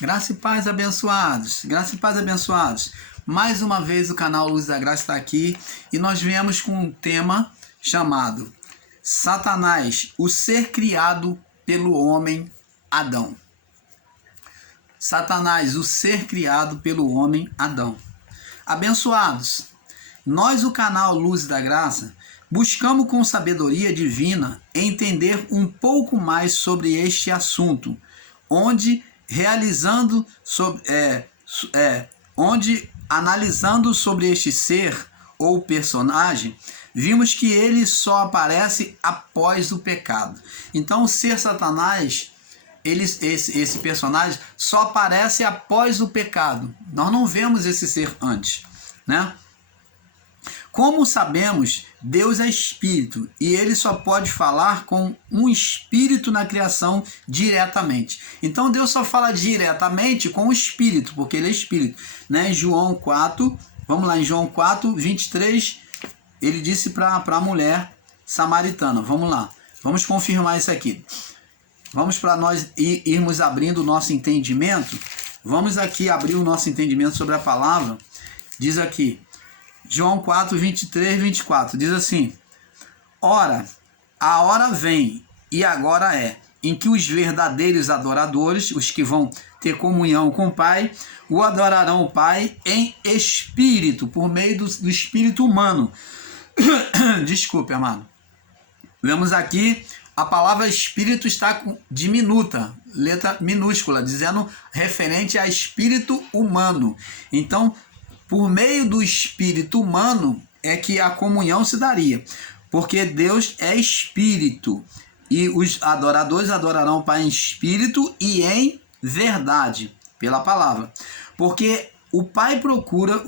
Graça e paz, abençoados. Graça e paz, abençoados. Mais uma vez o canal Luz da Graça está aqui e nós viemos com um tema chamado Satanás, o ser criado pelo homem Adão. Satanás, o ser criado pelo homem Adão. Abençoados, nós, o canal Luz da Graça, buscamos com sabedoria divina entender um pouco mais sobre este assunto, onde analisando sobre este ser ou personagem, vimos que ele só aparece após o pecado. Então o ser Satanás, esse personagem só aparece após o pecado. Nós não vemos esse ser antes, né? Como sabemos, Deus é espírito e ele só pode falar com um espírito na criação diretamente. Então Deus só fala diretamente com o espírito, porque ele é espírito, né? Em João 4, vamos lá, em João 4, 23, ele disse para a mulher samaritana. Vamos lá, vamos confirmar isso aqui. Vamos para nós irmos abrindo o nosso entendimento. Vamos aqui abrir o nosso entendimento sobre a palavra. Diz aqui, João 4, 23, 24, diz assim: Ora, a hora vem, e agora é, em que os verdadeiros adoradores, os que vão ter comunhão com o Pai, o adorarão o Pai em espírito, por meio do espírito humano. Desculpe, amado. Vemos aqui, a palavra espírito está diminuta, letra minúscula, dizendo referente a espírito humano. Então, por meio do espírito humano é que a comunhão se daria, porque Deus é espírito e os adoradores adorarão o Pai em espírito e em verdade, pela palavra, porque o Pai procura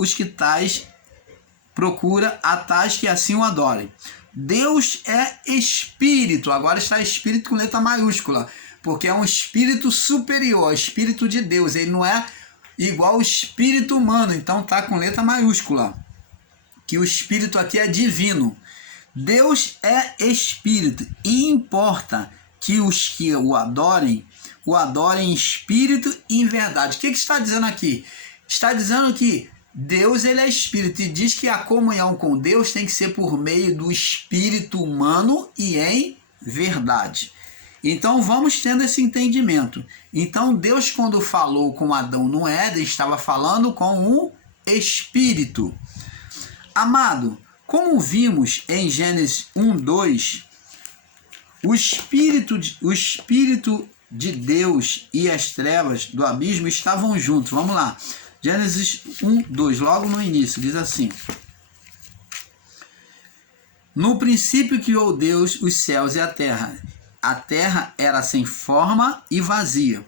a tais que assim o adorem. Deus é espírito, agora está espírito com letra maiúscula, porque é um espírito superior, espírito de Deus, ele não é igual o espírito humano, então tá com letra maiúscula, que o espírito aqui é divino. Deus é espírito e importa que os que o adorem em espírito e em verdade. O que está dizendo aqui? Está dizendo que Deus, ele é espírito e diz que a comunhão com Deus tem que ser por meio do espírito humano e em verdade. Então vamos tendo esse entendimento. Então Deus, quando falou com Adão no Éden, estava falando com um espírito. Amado, como vimos em Gênesis 1, 2, o espírito de Deus e as trevas do abismo estavam juntos. Vamos lá. Gênesis 1, 2, logo no início, diz assim: No princípio criou Deus os céus e a terra. A terra era sem forma e vazia,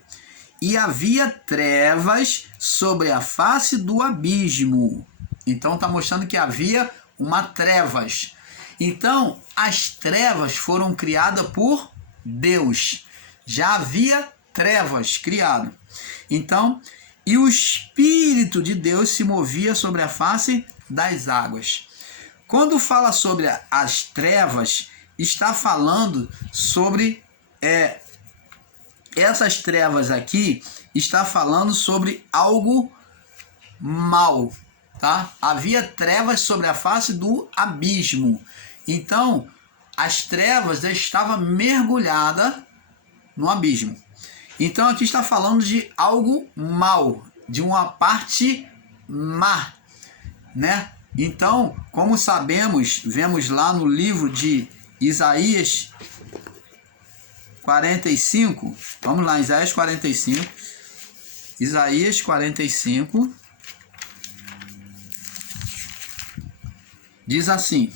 e havia trevas sobre a face do abismo. Então está mostrando que havia uma trevas. Então as trevas foram criadas por Deus. Já havia trevas criadas. Então, e o Espírito de Deus se movia sobre a face das águas. Quando fala sobre as trevas, está falando sobre essas trevas aqui, está falando sobre algo mal, tá? Havia trevas sobre a face do abismo. Então, as trevas já estavam mergulhadas no abismo. Então, aqui está falando de algo mal, de uma parte má, né? Então, como sabemos, vemos lá no livro de Isaías 45, vamos lá, Isaías 45, diz assim,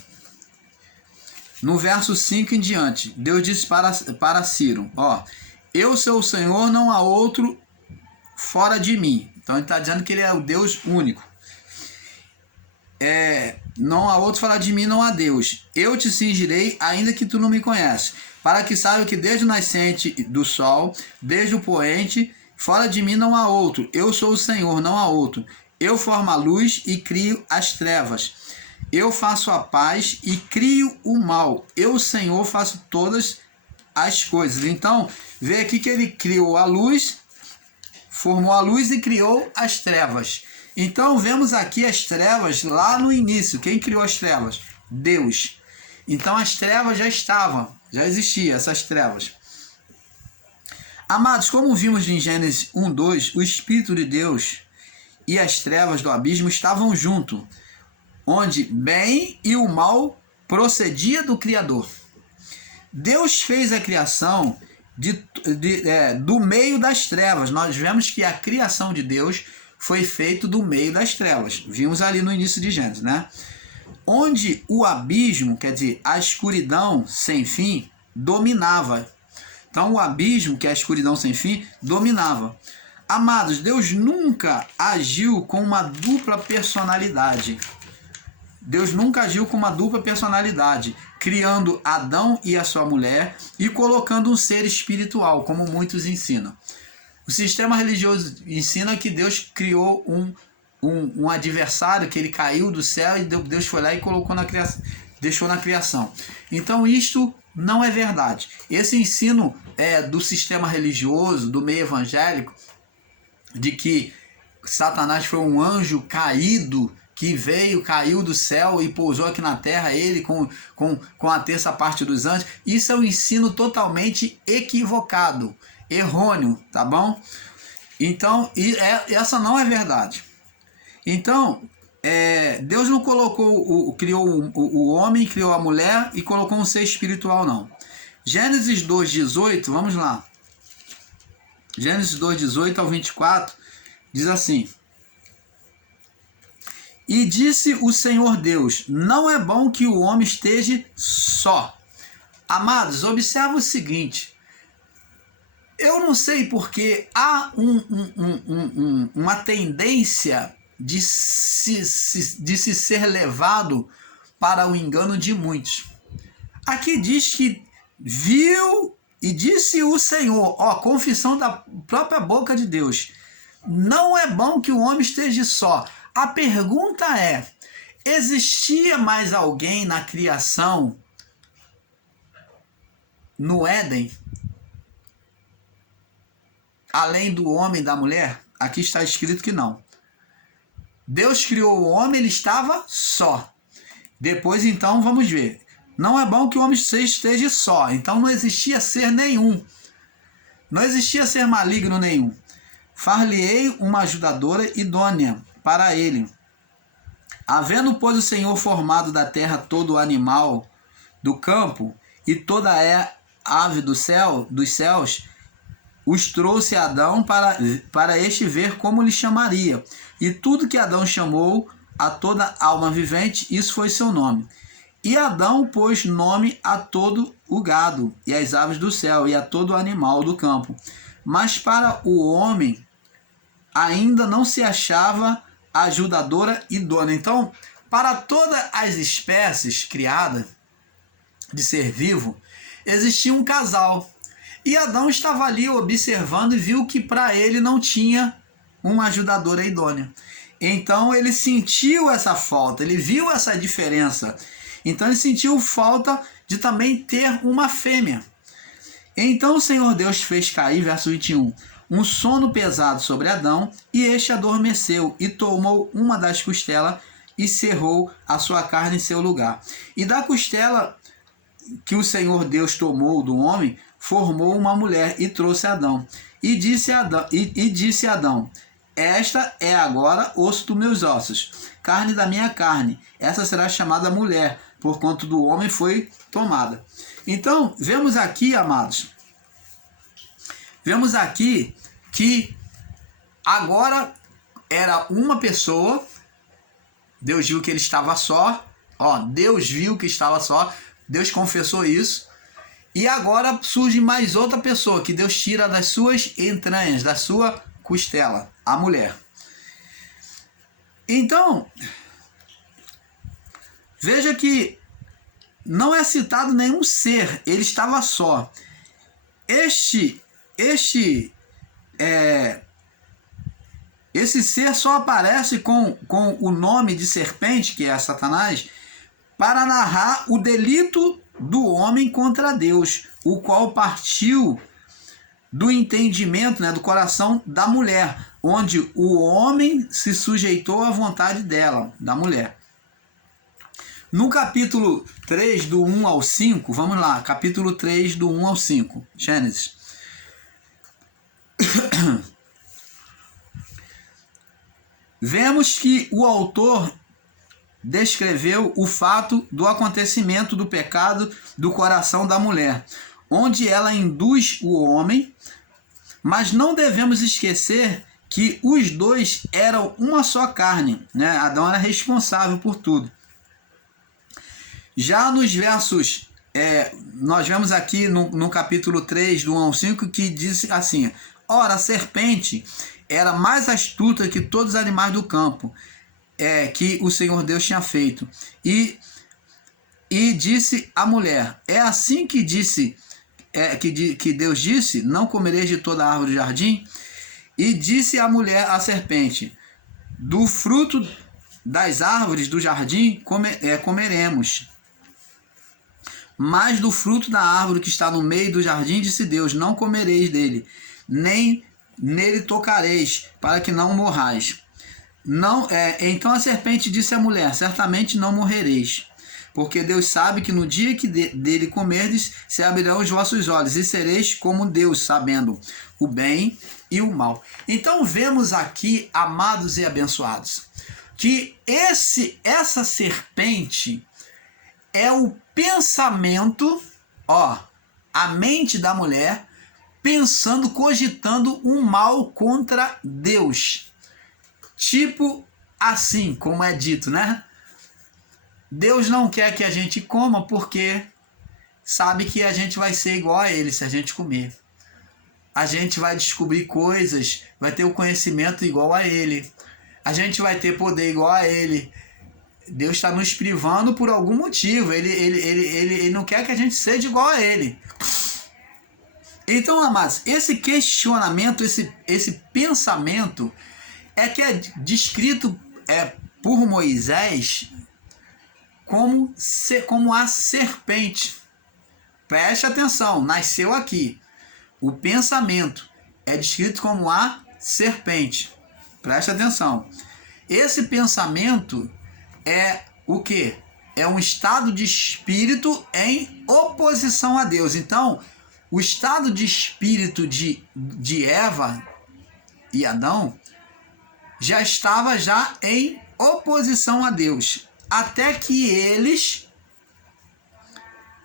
no verso 5 em diante, Deus disse para Ciro, ó, eu sou o Senhor, não há outro fora de mim. Então ele está dizendo que ele é o Deus único. Não há outro fora de mim, não há Deus. Eu te cingirei, ainda que tu não me conheces, para que saiba que desde o nascente do sol, desde o poente, fora de mim não há outro. Eu sou o Senhor, não há outro. Eu formo a luz e crio as trevas. Eu faço a paz e crio o mal. Eu, Senhor, faço todas as coisas. Então, vê aqui que ele criou a luz, formou a luz e criou as trevas. Então vemos aqui as trevas lá no início. Quem criou as trevas? Deus. Então as trevas já estavam, já existiam essas trevas. Amados, como vimos em Gênesis 1:2, o Espírito de Deus e as trevas do abismo estavam juntos, onde bem e o mal procedia do Criador. Deus fez a criação do meio das trevas. Nós vemos que a criação de Deus foi feita do meio das trevas. Vimos ali no início de Gênesis, né? Onde o abismo, quer dizer, a escuridão sem fim, dominava. Então o abismo, que é a escuridão sem fim, dominava. Amados, Deus nunca agiu com uma dupla personalidade. Deus nunca agiu com uma dupla personalidade, criando Adão e a sua mulher e colocando um ser espiritual, como muitos ensinam. O sistema religioso ensina que Deus criou um adversário, que ele caiu do céu e Deus foi lá e colocou deixou na criação. Então isto não é verdade. Esse ensino do sistema religioso, do meio evangélico, de que Satanás foi um anjo caído, que caiu do céu e pousou aqui na terra, ele com a terça parte dos anjos, isso é um ensino totalmente equivocado, errôneo, tá bom? Então, essa não é verdade. Então, Deus não criou o homem, criou a mulher e colocou um ser espiritual, não. Gênesis 2:18, vamos lá. Gênesis 2:18 ao 24, diz assim: E disse o Senhor Deus, não é bom que o homem esteja só. Amados, observa o seguinte, eu não sei porque há uma tendência de se ser levado para o engano de muitos. Aqui diz que viu e disse o Senhor, confissão da própria boca de Deus, não é bom que o homem esteja só. A pergunta é, existia mais alguém na criação, no Éden, além do homem e da mulher? Aqui está escrito que não. Deus criou o homem, ele estava só. Depois, então, vamos ver. Não é bom que o homem esteja só. Então, não existia ser nenhum. Não existia ser maligno nenhum. Far-lhe-ei uma ajudadora idônea para ele. Havendo, pois, o Senhor formado da terra todo o animal do campo e toda a ave dos céus, os trouxe a Adão para este ver como lhe chamaria. E tudo que Adão chamou a toda alma vivente, isso foi seu nome. E Adão pôs nome a todo o gado, e às aves do céu, e a todo animal do campo. Mas para o homem ainda não se achava ajudadora idônea. Então, para todas as espécies criadas de ser vivo, existia um casal. E Adão estava ali observando e viu que para ele não tinha uma ajudadora idônea. Então ele sentiu essa falta, ele viu essa diferença. Então ele sentiu falta de também ter uma fêmea. Então o Senhor Deus fez cair, verso 21, um sono pesado sobre Adão, e este adormeceu, e tomou uma das costelas, e cerrou a sua carne em seu lugar. E da costela que o Senhor Deus tomou do homem, formou uma mulher, e trouxe Adão. E disse Adão, esta é agora osso dos meus ossos, carne da minha carne, essa será chamada mulher, porquanto do homem foi tomada. Então, vemos aqui, amados, vemos aqui que agora era uma pessoa, Deus viu que ele estava só, Deus viu que estava só, Deus confessou isso, e agora surge mais outra pessoa, que Deus tira das suas entranhas, da sua costela, a mulher. Então, veja que não é citado nenhum ser, ele estava só. Esse ser só aparece com o nome de serpente, que é Satanás, para narrar o delito do homem contra Deus, o qual partiu do entendimento, né, do coração da mulher, onde o homem se sujeitou à vontade dela, da mulher. No capítulo 3, do 1 ao 5, vamos lá, capítulo 3, do 1 ao 5, Gênesis. Vemos que o autor descreveu o fato do acontecimento do pecado do coração da mulher, onde ela induz o homem, mas não devemos esquecer que os dois eram uma só carne, né? Adão era responsável por tudo. Já nos versos, nós vemos aqui no capítulo 3, do 1 ao 5, que diz assim: ora, a serpente era mais astuta que todos os animais do campo, que o Senhor Deus tinha feito. E disse à mulher: é assim que que Deus disse, não comereis de toda a árvore do jardim? E disse a mulher à serpente: do fruto das árvores do jardim comeremos. Mas do fruto da árvore que está no meio do jardim, disse Deus: não comereis dele, nem nele tocareis, para que não morrais. Então a serpente disse à mulher: certamente não morrereis, porque Deus sabe que no dia que dele comerdes, se abrirão os vossos olhos, e sereis como Deus, sabendo o bem e o mal. Então vemos aqui, amados e abençoados, que essa serpente é o pensamento, a mente da mulher pensando, cogitando um mal contra Deus. Tipo assim, como é dito, né? Deus não quer que a gente coma porque sabe que a gente vai ser igual a ele se a gente comer. A gente vai descobrir coisas, vai ter o conhecimento igual a ele. A gente vai ter poder igual a ele. Deus está nos privando por algum motivo. Ele não quer que a gente seja igual a ele. Então, amados, esse questionamento, esse pensamento que é descrito por Moisés como a serpente. Preste atenção, nasceu aqui. O pensamento é descrito como a serpente. Preste atenção. Esse pensamento é o quê? É um estado de espírito em oposição a Deus. Então, o estado de espírito de Eva e Adão já estava em oposição a Deus. Até que eles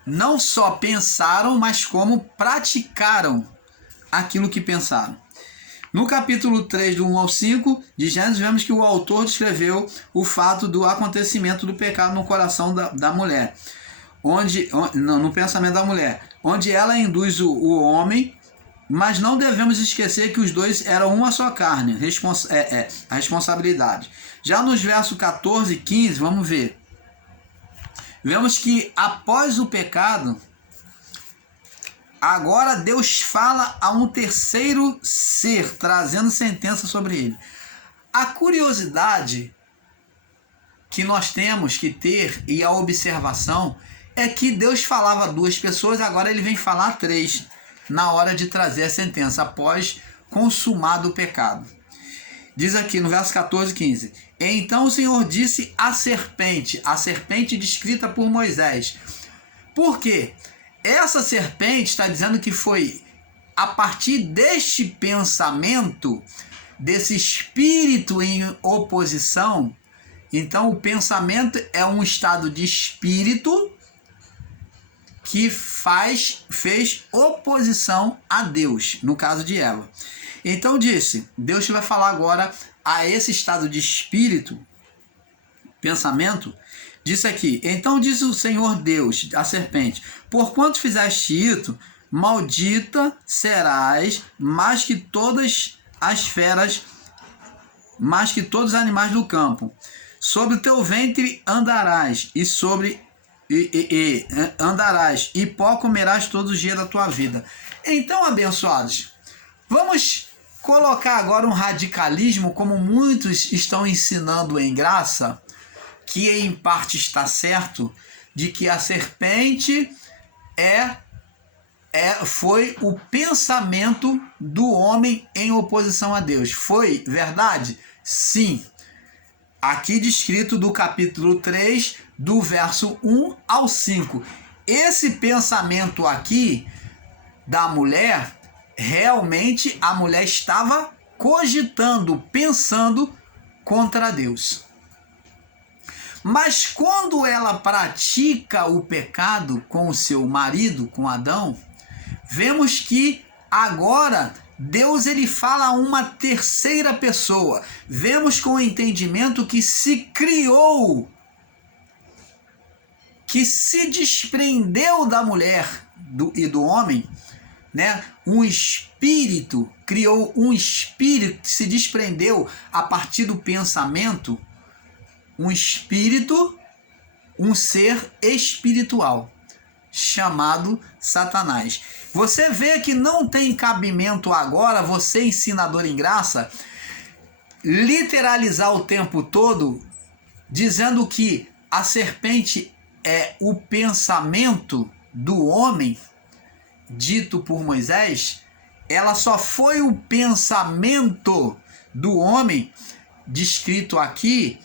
não só pensaram, mas como praticaram aquilo que pensaram. No capítulo 3, do 1 ao 5 de Gênesis, vemos que o autor descreveu o fato do acontecimento do pecado no coração da mulher, no pensamento da mulher, onde ela induz o homem, mas não devemos esquecer que os dois eram uma só carne, a responsabilidade. Já nos versos 14 e 15, vamos ver. Vemos que após o pecado, agora Deus fala a um terceiro ser, trazendo sentença sobre ele. A curiosidade que nós temos que ter e a observação é que Deus falava a 2 pessoas, agora ele vem falar a 3, na hora de trazer a sentença, após consumado o pecado. Diz aqui no verso 14 e 15: então o Senhor disse à serpente, a serpente descrita por Moisés. Por quê? Essa serpente está dizendo que foi a partir deste pensamento, desse espírito em oposição. Então o pensamento é um estado de espírito que fez oposição a Deus, no caso de Eva. Então Deus vai falar agora a esse estado de espírito, pensamento, disse aqui: então disse o Senhor Deus à serpente: porquanto fizeste isto, maldita serás mais que todas as feras, mais que todos os animais do campo. Sobre o teu ventre andarás, andarás, e pó comerás todos os dias da tua vida. Então, abençoados, vamos colocar agora um radicalismo, como muitos estão ensinando em graça, que em parte está certo, de que a serpente é foi o pensamento do homem em oposição a Deus. Foi verdade? Sim. Aqui descrito do capítulo 3, do verso 1 ao 5. Esse pensamento aqui da mulher, realmente a mulher estava cogitando, pensando contra Deus. Mas quando ela pratica o pecado com o seu marido, com Adão, vemos que agora Deus ele fala a uma terceira pessoa. Vemos com o entendimento que se criou, que se desprendeu da mulher e do homem, né? Um espírito, criou um espírito que se desprendeu a partir do pensamento, um espírito, um ser espiritual, chamado Satanás. Você vê que não tem cabimento agora, você ensinador em graça, literalizar o tempo todo, dizendo que a serpente é o pensamento do homem, dito por Moisés. Ela só foi o pensamento do homem, descrito aqui,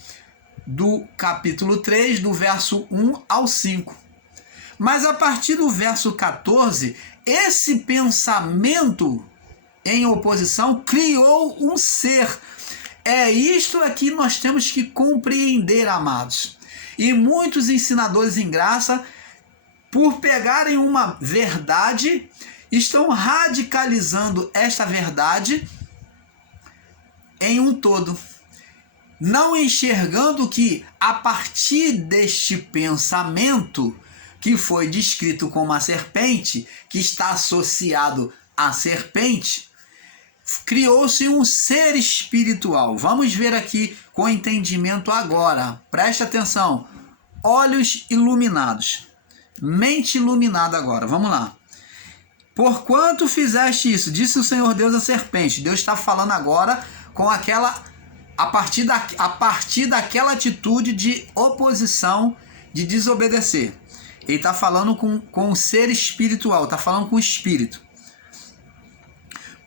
do capítulo 3, do verso 1 ao 5. Mas a partir do verso 14, esse pensamento em oposição criou um ser. É isto aqui nós temos que compreender, amados. E muitos ensinadores em graça, por pegarem uma verdade, estão radicalizando esta verdade em um todo, não enxergando que a partir deste pensamento que foi descrito como a serpente, que está associado à serpente, criou-se um ser espiritual. Vamos ver aqui com entendimento agora. Preste atenção. Olhos iluminados. Mente iluminada agora. Vamos lá. Porquanto fizeste isso, disse o Senhor Deus à serpente. Deus está falando agora com aquela, a partir daquela atitude de oposição, de desobedecer. Ele está falando com o ser espiritual, está falando com o espírito.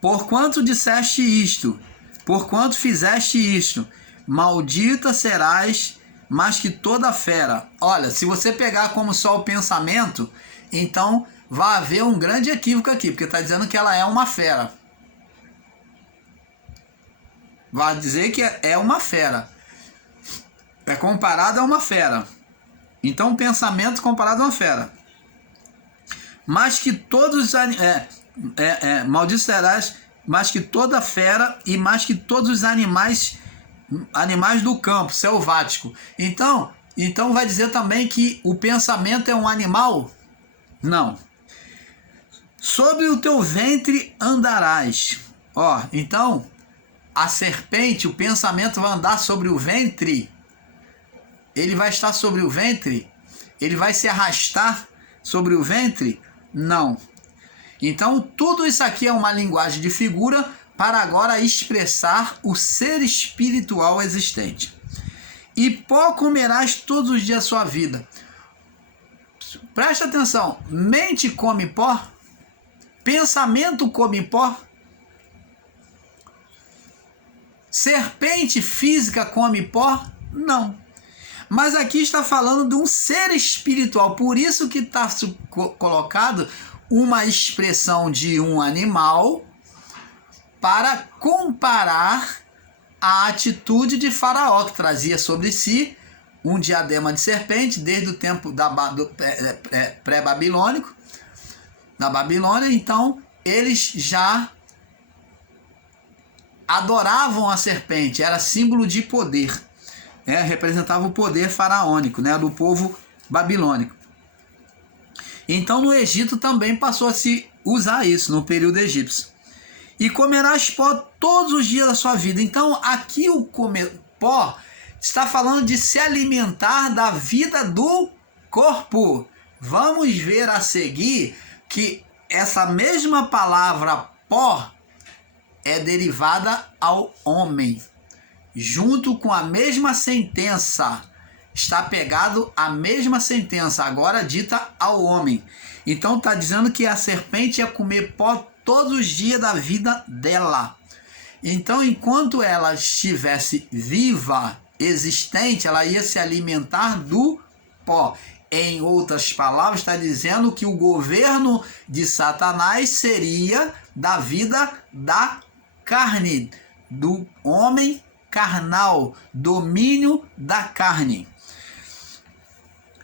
Porquanto disseste isto, porquanto fizeste isto, maldita serás mais que toda fera. Olha, se você pegar como só o pensamento, então vai haver um grande equívoco aqui, porque está dizendo que ela é uma fera. Vai dizer que é uma fera. É comparado a uma fera. Então, o pensamento comparado a uma fera. Mas que todos... maldito serás mais que toda fera e mais que todos os animais do campo, selvático. Então vai dizer também que o pensamento é um animal? Não. Sobre o teu ventre andarás. Então, a serpente, o pensamento vai andar sobre o ventre. Ele vai estar sobre o ventre? Ele vai se arrastar sobre o ventre? Não. Então, tudo isso aqui é uma linguagem de figura para agora expressar o ser espiritual existente. E pó comerás todos os dias da sua vida. Presta atenção. Mente come pó? Pensamento come pó? Serpente física come pó? Não. Mas aqui está falando de um ser espiritual. Por isso que está colocado uma expressão de um animal para comparar a atitude de Faraó, que trazia sobre si um diadema de serpente desde o tempo do pré-babilônico, da Babilônia. Então, eles já adoravam a serpente, era símbolo de poder, representava o poder faraônico, do povo babilônico. Então, no Egito também passou a se usar isso, no período egípcio. E comerás pó todos os dias da sua vida. Então, aqui o comer pó está falando de se alimentar da vida do corpo. Vamos ver a seguir que essa mesma palavra pó é derivada ao homem, junto com a mesma sentença está pegado à mesma sentença, agora dita ao homem. Então está dizendo que a serpente ia comer pó todos os dias da vida dela. Então, enquanto ela estivesse viva, existente, ela ia se alimentar do pó. Em outras palavras, está dizendo que o governo de Satanás seria da vida da carne, do homem carnal, domínio da carne.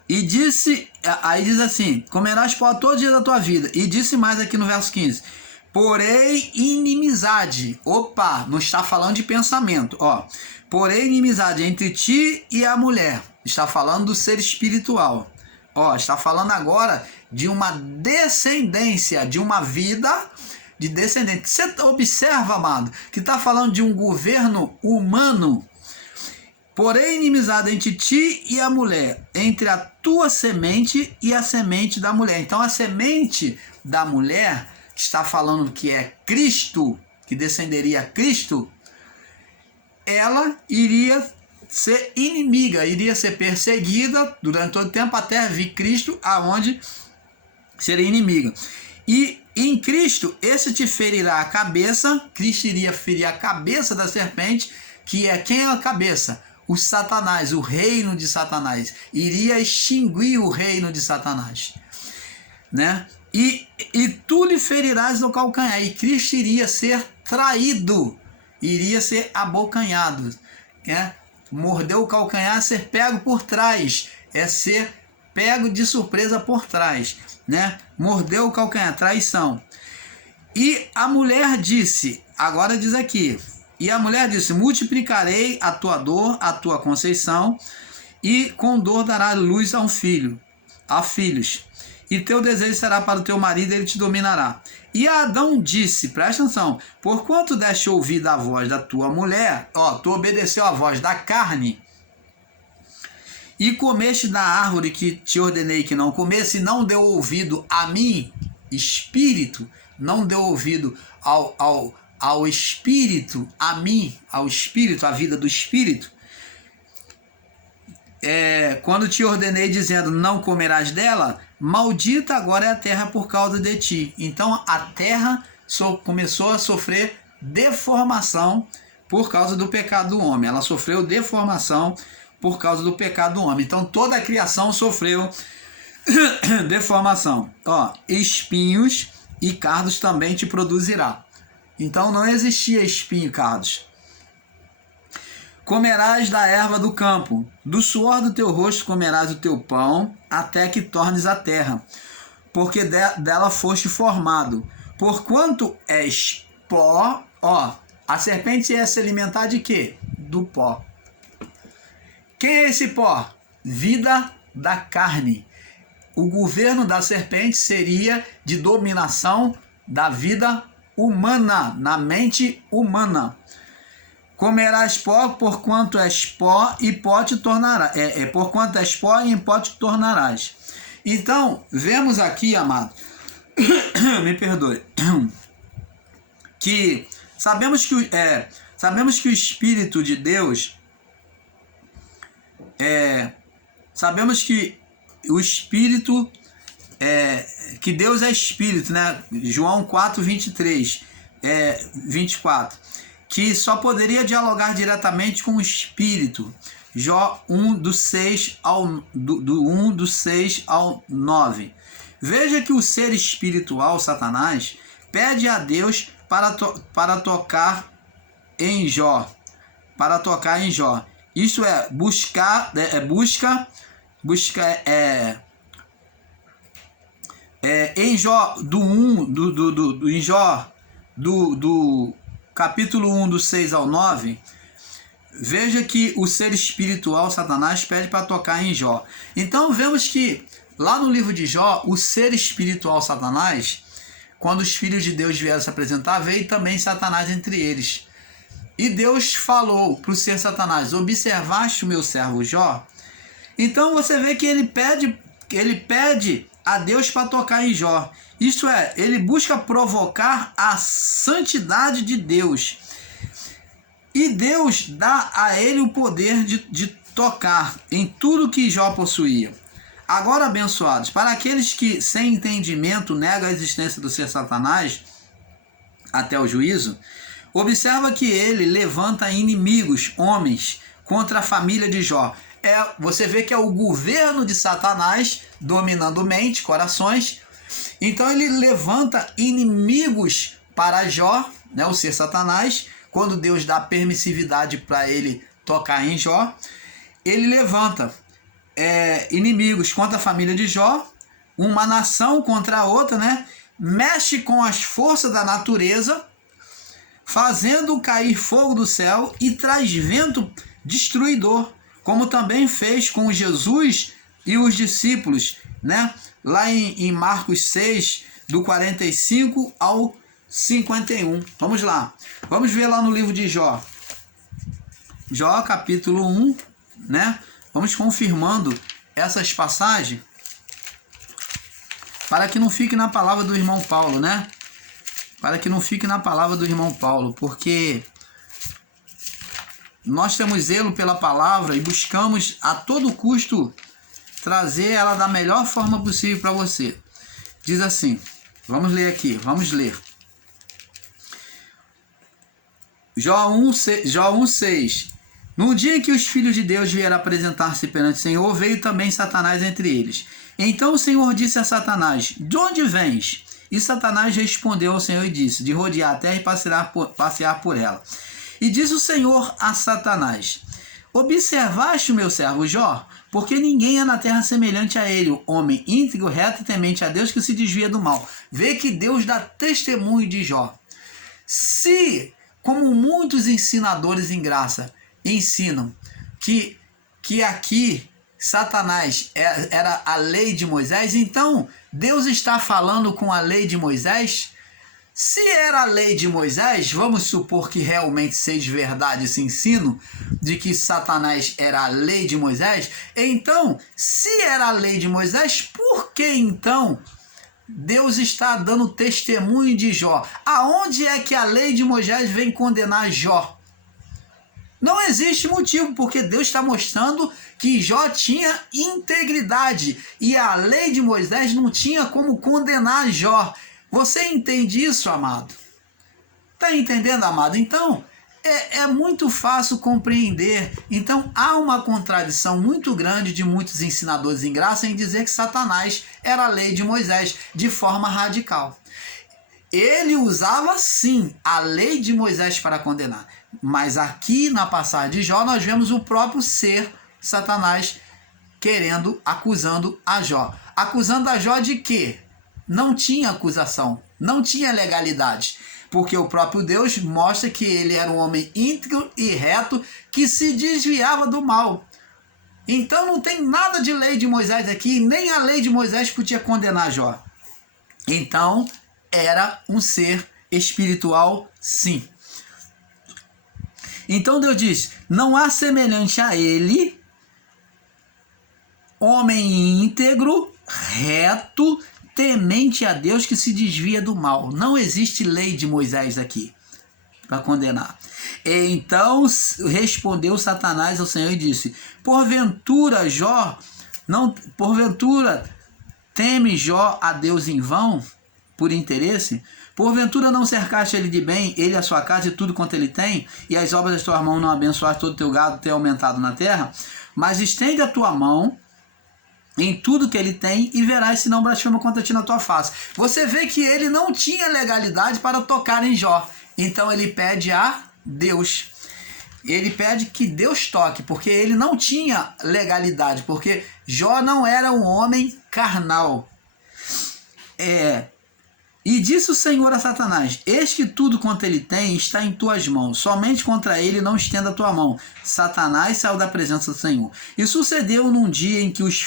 E disse, aí diz assim, comerás pó todo dia da tua vida. E disse mais aqui no verso 15, porém inimizade, opa, não está falando de pensamento, ó, porém inimizade entre ti e a mulher, está falando do ser espiritual, ó, está falando agora de uma descendência, de uma vida de descendente. Você observa, amado, que está falando de um governo humano. Porém, inimizade entre ti e a mulher, entre a tua semente e a semente da mulher. Então, a semente da mulher, que está falando que é Cristo, que descenderia a Cristo, ela iria ser inimiga, iria ser perseguida durante todo o tempo até vir Cristo, aonde seria inimiga. E em Cristo, esse te ferirá a cabeça, Cristo iria ferir a cabeça da serpente, que é quem é a cabeça? O Satanás, o reino de Satanás. Iria extinguir o reino de Satanás, né? E tu lhe ferirás no calcanhar. E Cristo iria ser traído, iria ser abocanhado, né? Morder o calcanhar é ser pego por trás, é ser pego de surpresa por trás, né? Mordeu o calcanhar, traição. E a mulher disse, agora diz aqui, e a mulher disse, multiplicarei a tua dor, a tua conceição, e com dor dará luz a um filho, a filhos. E teu desejo será para o teu marido, ele te dominará. E Adão disse, presta atenção, porquanto deste ouvir a voz da tua mulher, ó, tu obedeceu a voz da carne, e comeste da árvore que te ordenei que não comesse, e não deu ouvido a mim, espírito, não deu ouvido ao espírito, a mim, ao espírito, a vida do espírito, quando te ordenei dizendo, não comerás dela, maldita agora é a terra por causa de ti. Então a terra começou a sofrer deformação por causa do pecado do homem. Ela sofreu deformação por causa do pecado do homem. Então toda a criação sofreu deformação. Ó, espinhos e cardos também te produzirá. Então não existia espinho e cardos. Comerás da erva do campo, do suor do teu rosto comerás o teu pão, até que tornes a terra, porque dela foste formado. Porquanto és pó, ó, a serpente ia se alimentar de quê? Do pó. Quem é esse pó? Vida da carne. O governo da serpente seria de dominação da vida humana, na mente humana. Comerás pó, porquanto és pó, e pó te tornarás. Porquanto és pó, e em pó te tornarás. Então, vemos aqui, amado, me perdoe, que sabemos que o Espírito de Deus, sabemos que o Espírito, que Deus é Espírito, né? João 4, 23, 24, que só poderia dialogar diretamente com o Espírito. Jó 1, do 6 ao 9. Veja que o ser espiritual, Satanás, pede a Deus para tocar em Jó. Para tocar em Jó. Isso é buscar, em Jó do capítulo 1, do 6 ao 9, veja que o ser espiritual, Satanás, pede para tocar em Jó. Então vemos que lá no livro de Jó, o ser espiritual, Satanás, quando os filhos de Deus vieram se apresentar, veio também Satanás entre eles. E Deus falou para o ser Satanás, observaste o meu servo Jó? Então você vê que ele pede a Deus para tocar em Jó. Isso é, ele busca provocar a santidade de Deus. E Deus dá a ele o poder de tocar em tudo que Jó possuía. Agora, abençoados, para aqueles que sem entendimento negam a existência do ser Satanás até o juízo, observa que ele levanta inimigos, homens, contra a família de Jó. Você vê que é o governo de Satanás dominando mente, corações. Então ele levanta inimigos para Jó, né, o ser Satanás, quando Deus dá permissividade para ele tocar em Jó. Ele levanta inimigos contra a família de Jó, uma nação contra a outra, né? Mexe com as forças da natureza, fazendo cair fogo do céu e traz vento destruidor, como também fez com Jesus e os discípulos, né? Lá em Marcos 6, do 45 ao 51. Vamos lá. Vamos ver lá no livro de Jó. Jó, capítulo 1, né? Vamos confirmando essas passagens para que não fique na palavra do irmão Paulo, né? Para que não fique na palavra do irmão Paulo, porque nós temos zelo pela palavra e buscamos a todo custo trazer ela da melhor forma possível para você. Diz assim, vamos ler aqui, vamos ler. Jó 1:6. No dia em que os filhos de Deus vieram apresentar-se perante o Senhor, veio também Satanás entre eles. Então o Senhor disse a Satanás, de onde vens? E Satanás respondeu ao Senhor e disse, de rodear a terra e passear por ela. E diz o Senhor a Satanás, observaste o meu servo Jó? Porque ninguém é na terra semelhante a ele, homem íntegro, reto e temente a Deus, que se desvia do mal. Vê que Deus dá testemunho de Jó. Se, como muitos ensinadores em graça ensinam, que aqui Satanás era a lei de Moisés, então Deus está falando com a lei de Moisés? Se era a lei de Moisés, vamos supor que realmente seja verdade esse ensino de que Satanás era a lei de Moisés. Então, se era a lei de Moisés, por que então Deus está dando testemunho de Jó? Aonde é que a lei de Moisés vem condenar Jó? Não existe motivo, porque Deus está mostrando que Jó tinha integridade e a lei de Moisés não tinha como condenar Jó. Você entende isso, amado? Está entendendo, amado? Então, é muito fácil compreender. Então, há uma contradição muito grande de muitos ensinadores em graça em dizer que Satanás era a lei de Moisés de forma radical. Ele usava, sim, a lei de Moisés para condenar. Mas aqui na passagem de Jó, nós vemos o próprio ser Satanás acusando a Jó. Acusando a Jó de quê? Não tinha acusação, não tinha legalidade, porque o próprio Deus mostra que ele era um homem íntegro e reto que se desviava do mal. Então não tem nada de lei de Moisés aqui, nem a lei de Moisés podia condenar Jó. Então era um ser espiritual, sim. Então Deus diz, não há semelhante a ele, homem íntegro, reto, temente a Deus, que se desvia do mal. Não existe lei de Moisés aqui para condenar. Então respondeu Satanás ao Senhor e disse, porventura teme Jó a Deus em vão, por interesse? Porventura não cercaste ele de bem, ele a sua casa e tudo quanto ele tem, e as obras das tuas mãos não abençoaste todo o teu gado ter aumentado na terra? Mas estende a tua mão em tudo que ele tem e verás se não blasfema contra ti na tua face. Você vê que ele não tinha legalidade para tocar em Jó. Então ele pede a Deus. Ele pede que Deus toque, porque ele não tinha legalidade, porque Jó não era um homem carnal. E disse o Senhor a Satanás, eis que tudo quanto ele tem está em tuas mãos, somente contra ele não estenda a tua mão. Satanás saiu da presença do Senhor. E sucedeu num dia em que os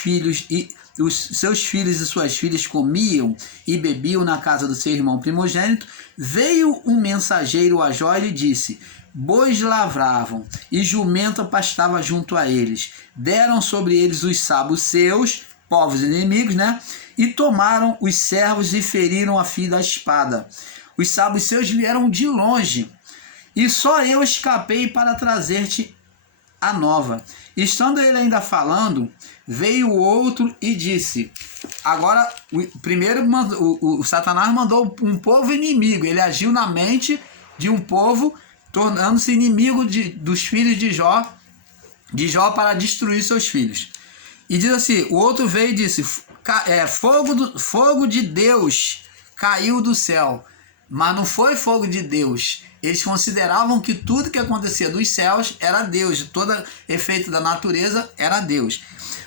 seus filhos e suas filhas comiam e bebiam na casa do seu irmão primogênito, veio um mensageiro a Jó e lhe disse, bois lavravam e jumenta pastava junto a eles. Deram sobre eles os sabos seus, povos inimigos, né? E tomaram os servos e feriram a fio da espada. Os sábios seus vieram de longe, e só eu escapei para trazer-te a nova. Estando ele ainda falando, veio o outro e disse... Agora, primeiro o Satanás mandou um povo inimigo. Ele agiu na mente de um povo, tornando-se inimigo dos filhos de Jó para destruir seus filhos. E diz assim, o outro veio e disse, fogo de Deus caiu do céu. Mas não foi fogo de Deus. Eles consideravam que tudo que acontecia dos céus era Deus. Todo efeito da natureza era Deus.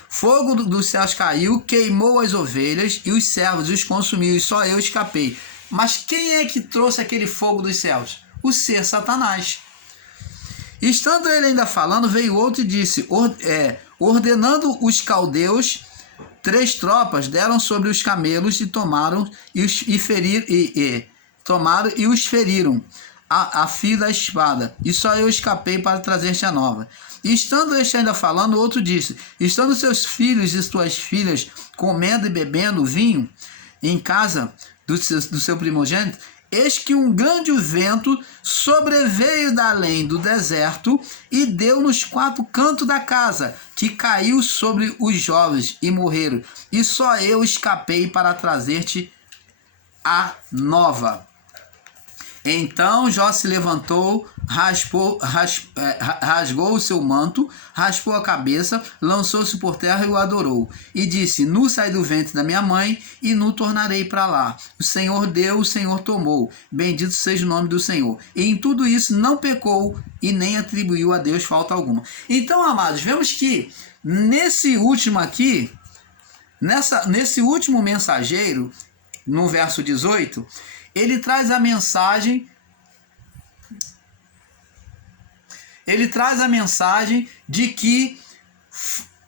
Fogo dos céus caiu, queimou as ovelhas e os servos os consumiu, e só eu escapei. Mas quem é que trouxe aquele fogo dos céus? O ser Satanás. Estando ele ainda falando, veio outro e disse, ordenando os caldeus, 3 tropas deram sobre os camelos e tomaram e os feriram a fio da espada, e só eu escapei para trazer-te a nova. E estando este ainda falando, o outro disse, estando seus filhos e suas filhas comendo e bebendo vinho em casa do seu primogênito, eis que um grande vento sobreveio da além do deserto e deu nos 4 cantos da casa, que caiu sobre os jovens e morreram, e só eu escapei para trazer-te a nova. Então Jó se levantou, rasgou o seu manto, raspou a cabeça, lançou-se por terra e o adorou. E disse, nu saí do ventre da minha mãe e nu tornarei para lá. O Senhor deu, o Senhor tomou. Bendito seja o nome do Senhor. E em tudo isso não pecou e nem atribuiu a Deus falta alguma. Então, amados, vemos que nesse último aqui, nesse último mensageiro, no verso 18... ele traz a mensagem de que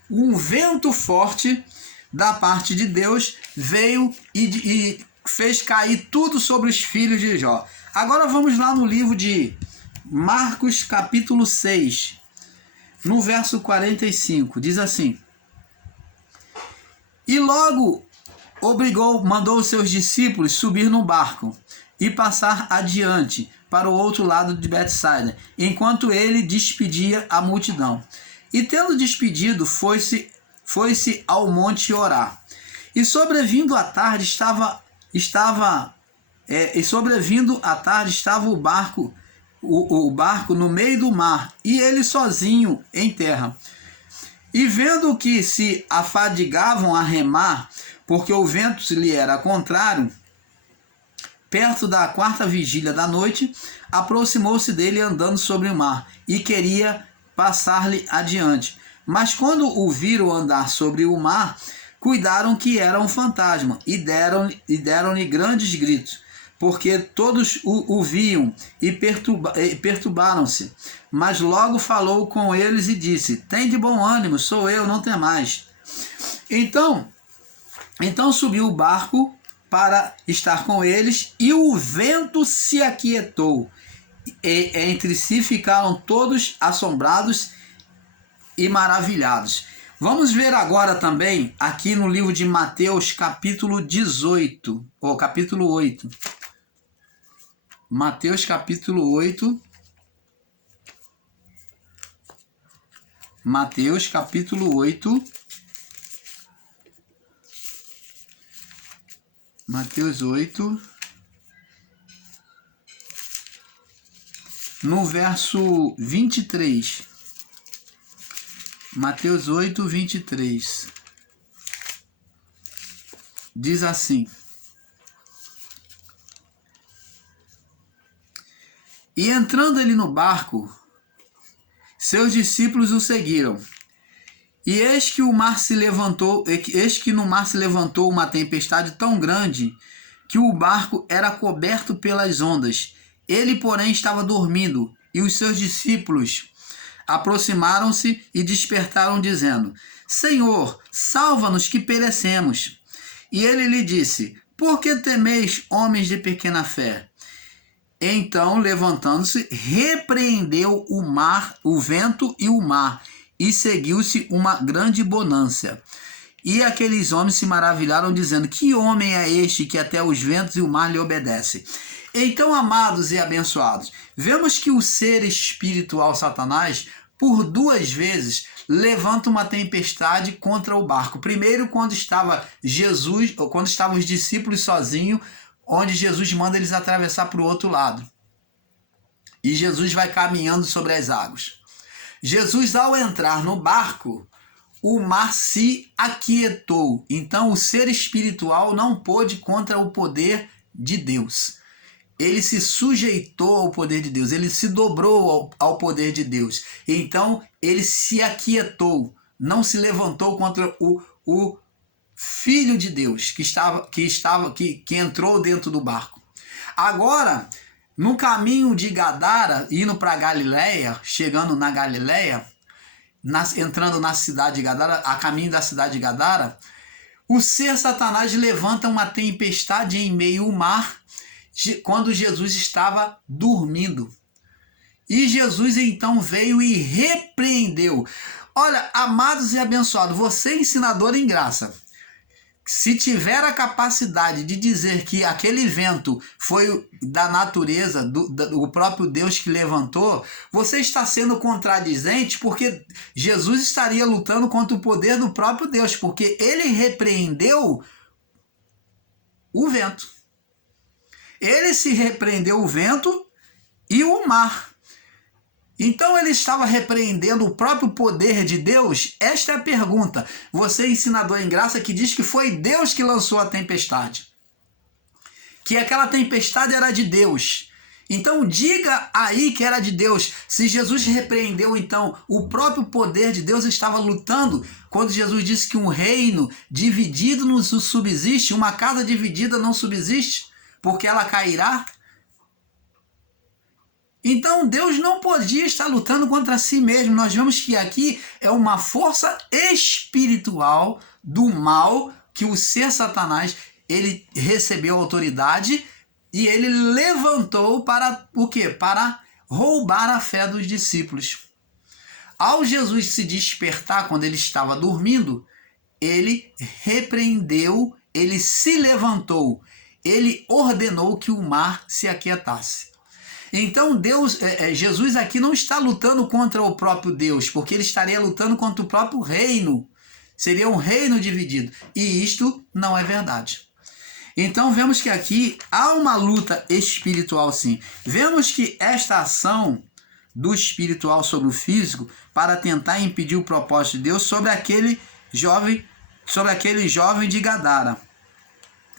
um vento forte da parte de Deus veio e fez cair tudo sobre os filhos de Jó. Agora vamos lá no livro de Marcos, capítulo 6, no verso 45, diz assim: e logo mandou os seus discípulos subir no barco e passar adiante para o outro lado de Betsaida, enquanto ele despedia a multidão. E tendo despedido, foi-se ao monte orar. E sobrevindo à tarde estava o barco no meio do mar, e ele sozinho em terra. E vendo que se afadigavam a remar, porque o vento lhe era contrário, perto da 4ª vigília da noite, aproximou-se dele andando sobre o mar, e queria passar-lhe adiante. Mas quando o viram andar sobre o mar, cuidaram que era um fantasma, e deram-lhe grandes gritos, porque todos o viam e perturbaram-se. Mas logo falou com eles e disse, tende bom ânimo, sou eu, não temais. Então subiu o barco para estar com eles, e o vento se aquietou. E entre si ficaram todos assombrados e maravilhados. Vamos ver agora também, aqui no livro de Mateus, capítulo 18, ou capítulo 8. Mateus, capítulo 8. Mateus, capítulo 8. Mateus 8, no verso 23. Mateus 8, 23. Diz assim: e entrando ele no barco, seus discípulos o seguiram. E eis que no mar se levantou uma tempestade tão grande que o barco era coberto pelas ondas. Ele, porém, estava dormindo, e os seus discípulos aproximaram-se e despertaram, dizendo: Senhor, salva-nos que perecemos. E ele lhe disse: por que temeis, homens de pequena fé? Então, levantando-se, repreendeu o vento e o mar, e seguiu-se uma grande bonança. E aqueles homens se maravilharam, dizendo: que homem é este que até os ventos e o mar lhe obedecem? Então, amados e abençoados, vemos que o ser espiritual Satanás por 2 vezes, levanta uma tempestade contra o barco. Primeiro, quando estava Jesus, ou quando estavam os discípulos sozinhos, onde Jesus manda eles atravessar para o outro lado. E Jesus vai caminhando sobre as águas. Jesus, ao entrar no barco, o mar se aquietou. Então, o ser espiritual não pôde contra o poder de Deus. Ele se sujeitou ao poder de Deus, ele se dobrou ao poder de Deus. Então, ele se aquietou, não se levantou contra o Filho de Deus que entrou dentro do barco. Agora, no caminho de Gadara, indo para Galileia, chegando na Galileia, entrando na cidade de Gadara, a caminho da cidade de Gadara, o ser Satanás levanta uma tempestade em meio ao mar, quando Jesus estava dormindo. E Jesus então veio e repreendeu. Olha, amados e abençoados, você ensinador em graça, se tiver a capacidade de dizer que aquele vento foi da natureza, do próprio Deus que levantou, você está sendo contradizente, porque Jesus estaria lutando contra o poder do próprio Deus, porque ele repreendeu o vento. Ele se repreendeu o vento e o mar. Então ele estava repreendendo o próprio poder de Deus? Esta é a pergunta. Você, ensinador em graça, que diz que foi Deus que lançou a tempestade. Que aquela tempestade era de Deus. Então diga aí que era de Deus. Se Jesus repreendeu, então o próprio poder de Deus estava lutando. Quando Jesus disse que um reino dividido não subsiste, uma casa dividida não subsiste, porque ela cairá. Então Deus não podia estar lutando contra si mesmo. Nós vemos que aqui é uma força espiritual do mal, que o ser Satanás, ele recebeu autoridade e ele levantou para o quê? Para roubar a fé dos discípulos. Ao Jesus se despertar quando ele estava dormindo, ele repreendeu, ele se levantou, ele ordenou que o mar se aquietasse. Então Jesus aqui não está lutando contra o próprio Deus, porque ele estaria lutando contra o próprio reino. Seria um reino dividido. E isto não é verdade. Então vemos que aqui há uma luta espiritual, sim. Vemos que esta ação do espiritual sobre o físico para tentar impedir o propósito de Deus sobre aquele jovem de Gadara.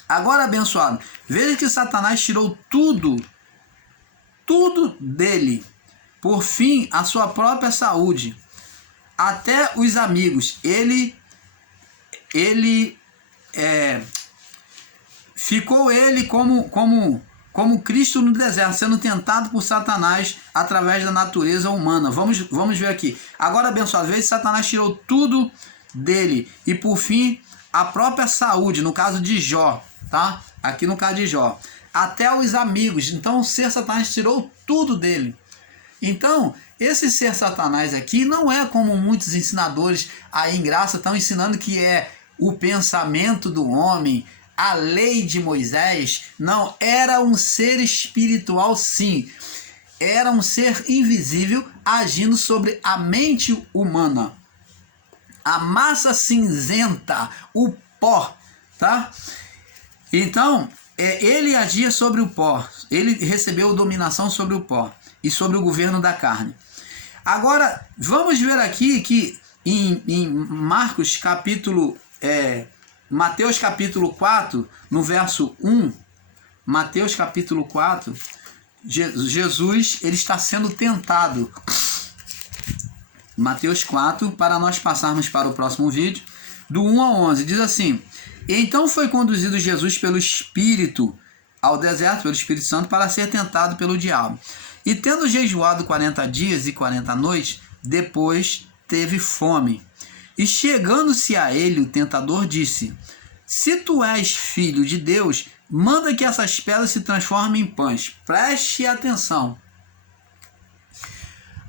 Agora, abençoado, veja que Satanás tirou tudo dele, por fim, a sua própria saúde, até os amigos. Ficou ele como Cristo no deserto, sendo tentado por Satanás através da natureza humana. Vamos ver aqui. Agora, abençoado, veja que Satanás tirou tudo dele e, por fim, a própria saúde, no caso de Jó, tá? Aqui no caso de Jó. Até os amigos. Então o ser Satanás tirou tudo dele. Então esse ser Satanás aqui não é como muitos ensinadores aí em graça estão ensinando, que é o pensamento do homem, a lei de Moisés. Não, era um ser espiritual, sim. Era um ser invisível agindo sobre a mente humana. A massa cinzenta, o pó, tá? Então ele agia sobre o pó, ele recebeu dominação sobre o pó e sobre o governo da carne. Agora, vamos ver aqui que em Mateus capítulo 4, no verso 1, Mateus capítulo 4, Jesus ele está sendo tentado. Mateus 4, para nós passarmos para o próximo vídeo, do 1 a 11, diz assim: então foi conduzido Jesus pelo Espírito ao deserto, pelo Espírito Santo, para ser tentado pelo diabo. E tendo jejuado 40 dias e 40 noites, depois teve fome. E chegando-se a ele, o tentador disse: se tu és filho de Deus, manda que essas pedras se transformem em pães. Preste atenção.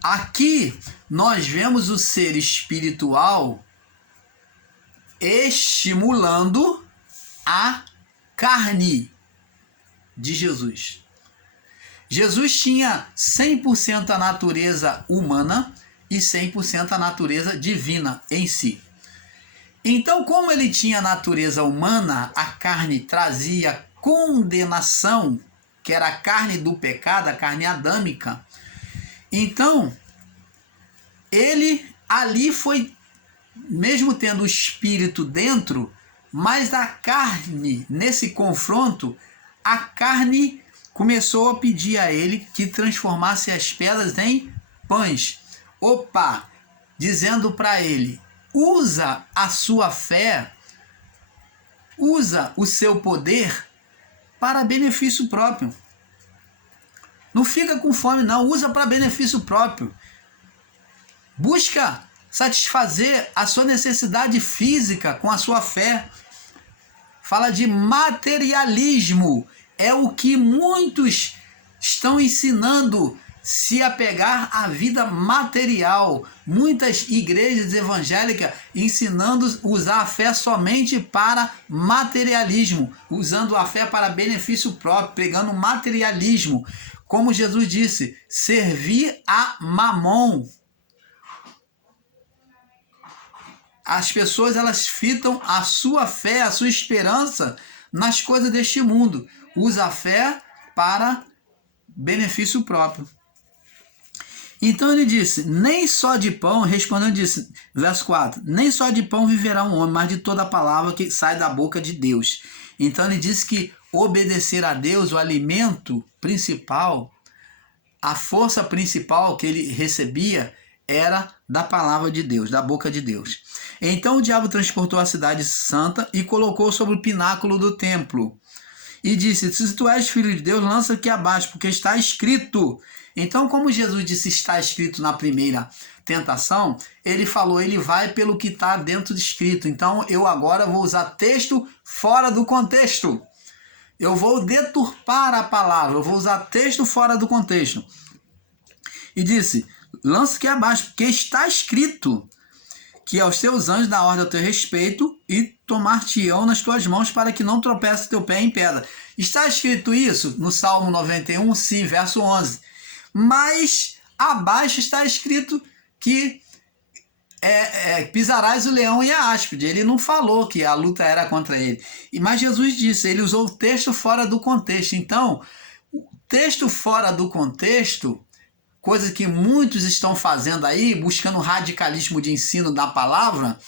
Aqui nós vemos o ser espiritual estimulando a carne de Jesus. Jesus tinha 100% a natureza humana e 100% a natureza divina em si. Então, como ele tinha a natureza humana, a carne trazia condenação, que era a carne do pecado, a carne adâmica. Então, ele ali foi, mesmo tendo o espírito dentro, mas a carne, nesse confronto, a carne começou a pedir a ele que transformasse as pedras em pães. Opa! Dizendo para ele, usa a sua fé, usa o seu poder para benefício próprio. Não fica com fome não, usa para benefício próprio. Busca satisfazer a sua necessidade física com a sua fé. Fala de materialismo. É o que muitos estão ensinando, se apegar à vida material. Muitas igrejas evangélicas ensinando a usar a fé somente para materialismo, usando a fé para benefício próprio, pregando materialismo. Como Jesus disse, servir a Mamon. As pessoas, elas fitam a sua fé, a sua esperança nas coisas deste mundo. Usa a fé para benefício próprio. Então ele disse, nem só de pão, respondendo disse, verso 4, nem só de pão viverá um homem, mas de toda a palavra que sai da boca de Deus. Então ele disse que obedecer a Deus, o alimento principal, a força principal que ele recebia era da palavra de Deus, da boca de Deus. Então o diabo transportou a cidade santa e colocou sobre o pináculo do templo. E disse, se tu és filho de Deus, lança aqui abaixo, porque está escrito. Então, como Jesus disse, está escrito na primeira tentação, ele falou, ele vai pelo que está dentro de escrito. Então, eu agora vou usar texto fora do contexto. Eu vou deturpar a palavra, eu vou usar texto fora do contexto. E disse, lança aqui abaixo, porque está escrito que aos teus anjos dá ordem ao teu respeito e tomar-te-ão nas tuas mãos para que não tropece teu pé em pedra. Está escrito isso no Salmo 91, sim, verso 11. Mas abaixo está escrito que pisarás o leão e a áspide. Ele não falou que a luta era contra ele. Mas Jesus disse, ele usou o texto fora do contexto. Então, o texto fora do contexto, coisa que muitos estão fazendo aí, buscando radicalismo de ensino da palavra,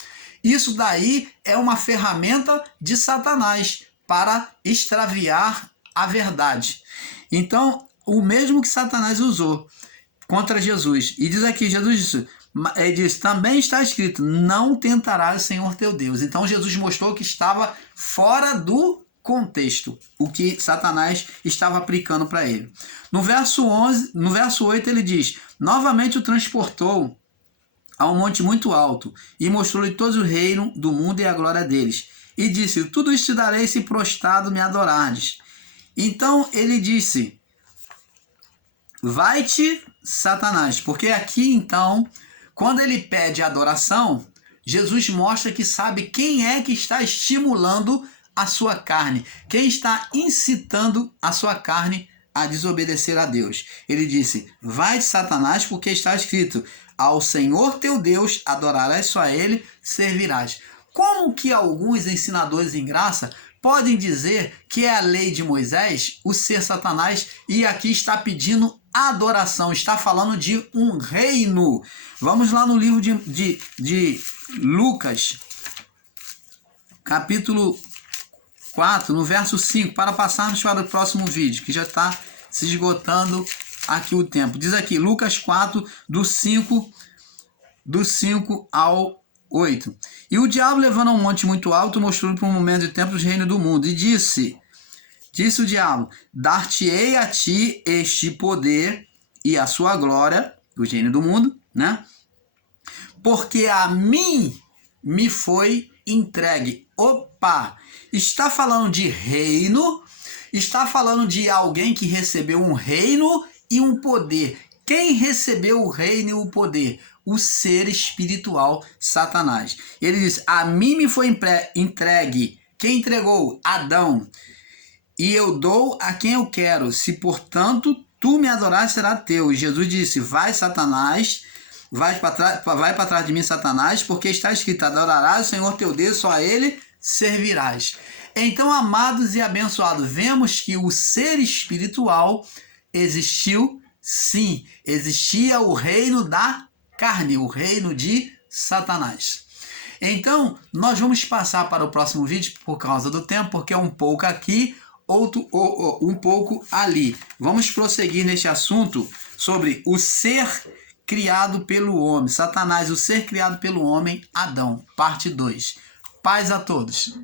isso daí é uma ferramenta de Satanás para extraviar a verdade. Então, o mesmo que Satanás usou contra Jesus. E diz aqui, Jesus disse, ele diz, também está escrito, não tentarás o Senhor teu Deus. Então, Jesus mostrou que estava fora do contexto, o que Satanás estava aplicando para ele. No verso 8 ele diz, novamente o transportou a um monte muito alto e mostrou-lhe todo o reino do mundo e a glória deles. E disse, tudo isso te darei se prostrado me adorares. Então ele disse, vai-te, Satanás, porque aqui então, quando ele pede adoração, Jesus mostra que sabe quem é que está estimulando a sua carne, quem está incitando a sua carne a desobedecer a Deus. Ele disse, vai-te, Satanás, porque está escrito, ao Senhor teu Deus adorarás, só a ele servirás. Como que alguns ensinadores em graça podem dizer que é a lei de Moisés o ser Satanás e aqui está pedindo adoração, está falando de um reino? Vamos lá no livro de Lucas, capítulo 4, no verso 5, para passarmos para o próximo vídeo, que já está se esgotando aqui o tempo. Diz aqui, Lucas 4, do 5 ao 8. E o diabo, levando a um monte muito alto, mostrou-lhe por um momento de tempo os reinos do mundo, e disse o diabo, dar-te-ei a ti este poder e a sua glória, do reino do mundo, né? Porque a mim me foi entregue. Opa! Está falando de reino, está falando de alguém que recebeu um reino e um poder. Quem recebeu o reino e o poder? O ser espiritual Satanás. Ele diz, a mim me foi entregue. Quem entregou? Adão. E eu dou a quem eu quero. Se, portanto, tu me adorares, será teu. E Jesus disse, vai, Satanás, vai para trás de mim, Satanás, porque está escrito: adorarás o Senhor teu Deus, só a Ele servirás. Então, amados e abençoados, vemos que o ser espiritual existiu, sim, existia o reino da carne, o reino de Satanás. Então, nós vamos passar para o próximo vídeo por causa do tempo, porque é um pouco aqui, um pouco ali. Vamos prosseguir neste assunto sobre o ser criado pelo homem, Satanás, o ser criado pelo homem, Adão, parte 2. Paz a todos.